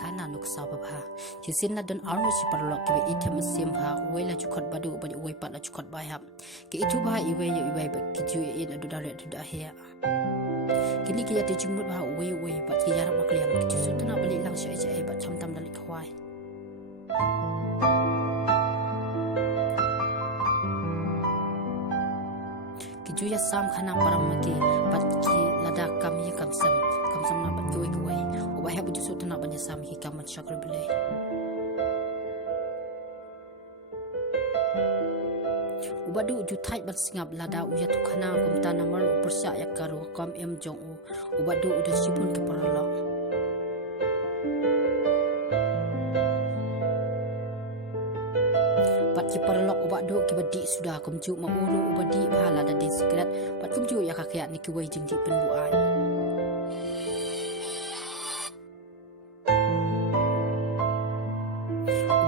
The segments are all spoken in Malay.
khana nuksa babha hisin la don arno si parlok ke item sim ha wela chukot badu badi wei pat la chukot bai hap ke itu ba iwe ya iwe ba ki ju in adu dare adu da he kini ki ya te jumut ba wei pat ki yarap makliam ki ju tana bali lang sha ai ba cham tam dali khwai ki ju ya sam khana param ke pat ki lada kam ye kam sam na bat koi ba ha bu ju tana ban sam hi kam chakra bele ubadu ju thai bat singap lada uya tu khana kum ta namar upersa ya karu kam em jong u ubadu udah sibun ke paralok pat ki paralok ubadu ki badi sudah kum ju ma ulu ubadi bhala da din secret pat kum ju ya kakya ni ki wei jing di pen bu ai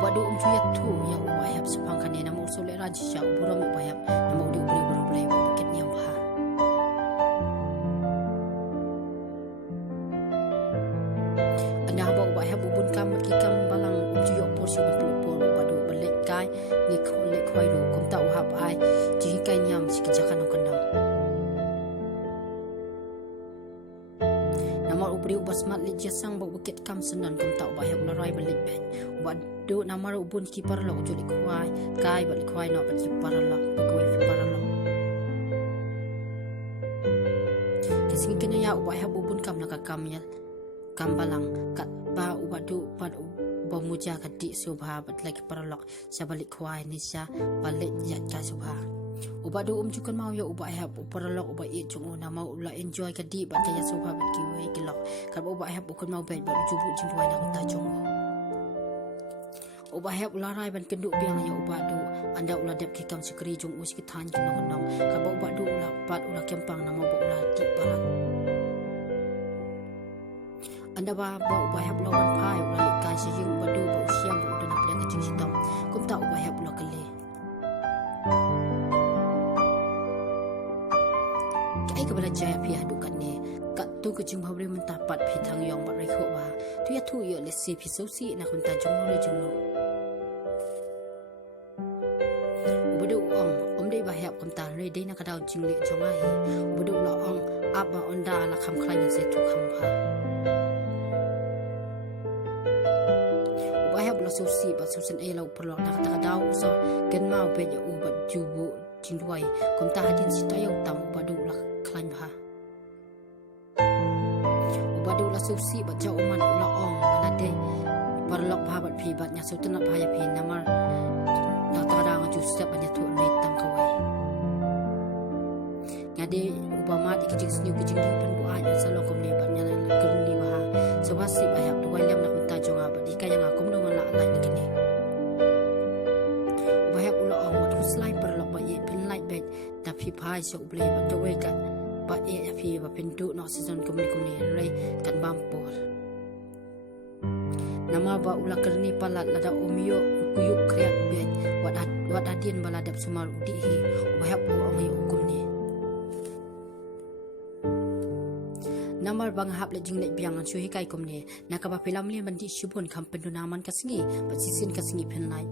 ubadu ju ya tu ya ubahap sepang kan na mo sole raji sha uburam ubahap na mo di ubri ket nyam ha anda ba ubahap ubun kam ki kam balang ju yo por si por ubadu belek kai ni khole khoi ru kum ta uhap ai ji kai nyam si ki jakan kan dam namar ubri ubasmat li jasang ba buket kam senan kum ta ubahap la rai belek ben ubadu namar ubun ki parlok ju li khwai kai ba li khwai no ba ki parlok ba ko li parlok kising kini ya ubahap ubun kam na ka kam ya kam balang kat ba ubadu pad bamuja kadi subha bat lagi parlok sa balik khwai ni sa balik ya ka subha ubadu jukan mau ya ubahap parlok uba i jungu na mau la enjoy kadi ba ya subha bat ki wei kilok ka ubahap ukun mau bet ba jubu jingwai na ta jungu ubahap ularai ban kenduk biang ya ubadu anda ula dep ki kam sekri jung us ki than ki nong ka ubadu ula pat ula kempang na mau ba ula ti parat anda ba ubahap lawan pai ula likai se yung badu ba siam bu dan apya ka jing sitam kum ta ubahap ula kale kai ka bala jaya pi adu kan ne kat tu ke jing bhabre mentapat phi thang yong ba rai kho ba tu ya thu yo le se phi so si na kun ta jong no le jong no ubadu om dei ba hap kum ta re dei na ka daw jing le jong ai ubadu la ong ap ba onda la kham khlan ya se tu kham pha susi ba susan e lau perlo nak ta daw so ken mau pe ya u ba jubu jingwai kom ta hadin si ta yau tam ba du la klan ha ba du la susi ba ja uman la ong la de perlo ba ba phi ba nya sutna ba ya phi namar na ta da ju step ba nya tu nei tam ka wai ngade ubama di kijing sniu kijing di pen bu anya salo kom ne ba nya la ken di ba so ba si ba ya tu wai lem na kun ta jonga ba di ka yang akom no la lai ni kini ubahap ula ong wat slide perlok ba ye pen light bed ta phi phai so ble ba to we ka ba e phi ba pen tu no season komni rai kan bam por nama ba ula kerni palat lada omio kuyuk kreat bed wat adien baladap sumar udi hi ubahap ong ye hukum ni namar bang hap le jing le biang an shui kai kom ne nakaba filam le bandi shibun kham pendu naman kasingi pasisin kasingi pen lai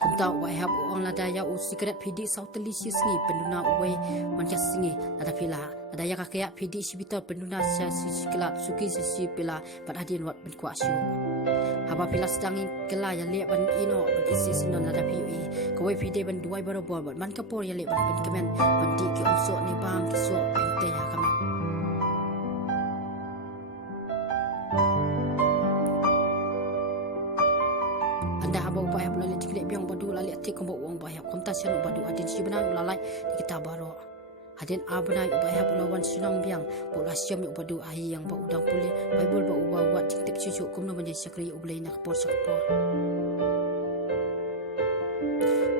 kum ta wa hap ong la da ya u secret pd south delicious ni pendu na we man kasingi ada pila ada ya kakya pd sibita pendu na sa sikla suki si pila pat hadin wat ben kwa shu haba pila sedangi kela ya le ban ino ban isi sinon la da pi ko we pd ban duai barobor ban man kapor ya le ban ben kemen ban di ki umso ni bam ki so pinte ya kamen anda haba upaya bulale tikle biang badu lali ati ko wong bahaya kontasen badu adin sibna lalai kita baro hadin abnai ubahap lawan sinong biang bola siam ubadu ahi yang ba udang pule bible ba uwa wat tik cucu kumno menjadi sakri ublai nak por sakpor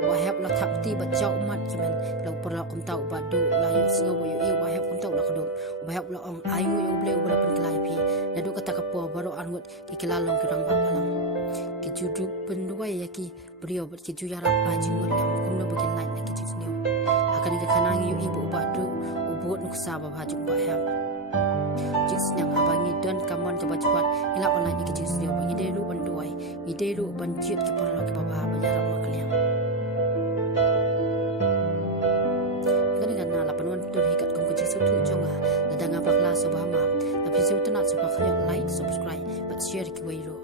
ubahap la thapti ba chau mat kimen lau perla kum tau badu layu singa wo yu ubahap kum tau la khodom ubahap la ong ayu ublai ubla pen kelai pi nadu kata kapor baro angut ikilalong kirang ba malam kijudu penduai yaki brio ber kiju yarap ajungul lam kumno bagian lain lagi kiju akan ke kanang yu ibu badu ubut nuksa ba baju bahap jis yang abangi dan kaman cepat-cepat ilak balai ni kejis dia bangi deru banduai ni deru banjit ke perlu ke bawah banyak makliang kan lapanuan tu hikat kong kejis tu jonga ladang apak la sebama tapi siu tenat sebab like subscribe but share ke wiro